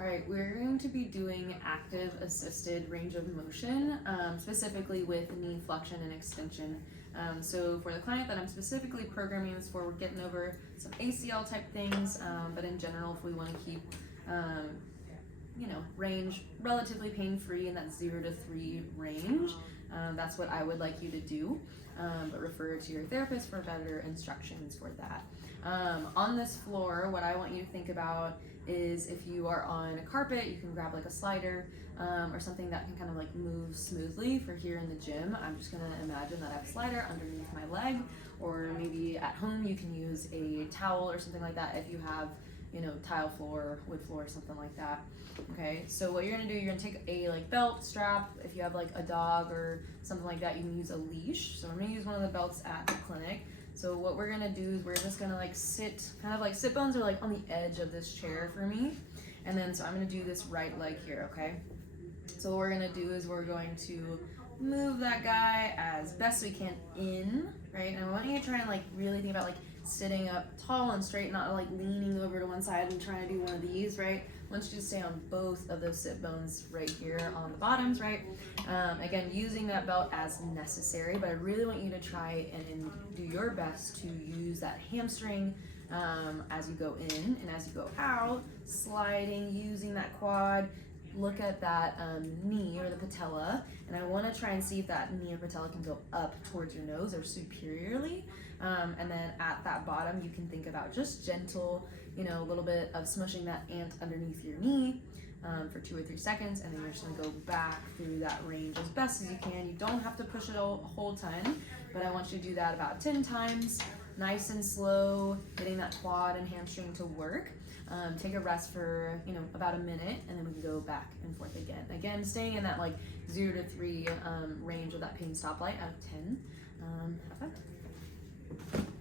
All right, we're going to be doing active assisted range of motion, specifically with knee flexion and extension. So for the client that I'm specifically programming this for, we're getting over some ACL type things, but in general, if we want to keep, range relatively pain-free in that 0 to 3 range, that's what I would like you to do, but refer to your therapist for better instructions for that. On this floor, what I want you to think about is if you are on a carpet, you can grab like a slider or something that can kind of like move smoothly. For here in the gym, I'm just gonna imagine that I have a slider underneath my leg, or maybe at home you can use a towel or something like that if you have, tile floor, wood floor, something like that. Okay, so what you're gonna do, you're gonna take a like belt strap. If you have like a dog or something like that, you can use a leash. So I'm gonna use one of the belts at the clinic. So what we're gonna do is we're just gonna like sit bones are like on the edge of this chair for me. And then so I'm gonna do this right leg here, okay? So what we're gonna do is we're going to move that guy as best we can in, right? And I want you to try and like really think about like sitting up tall and straight, not like leaning over to one side and trying to do one of these, right? I want you to stay on both of those sit bones right here on the bottoms, right? Again, using that belt as necessary, but I really want you to try and do your best to use that hamstring as you go in and as you go out, sliding, using that quad. Look at that knee or the patella, and I want to try and see if that knee or patella can go up towards your nose or superiorly. And then at that bottom, you can think about just gentle, a little bit of smushing that ant underneath your knee for 2 or 3 seconds, and then you're just gonna go back through that range as best as you can. You don't have to push it a whole ton, but I want you to do that about 10 times, nice and slow, getting that quad and hamstring to work. Take a rest for about a minute, and then we can go back and forth again. Again, staying in that like 0 to 3 range of that pain stoplight out of 10. Have fun.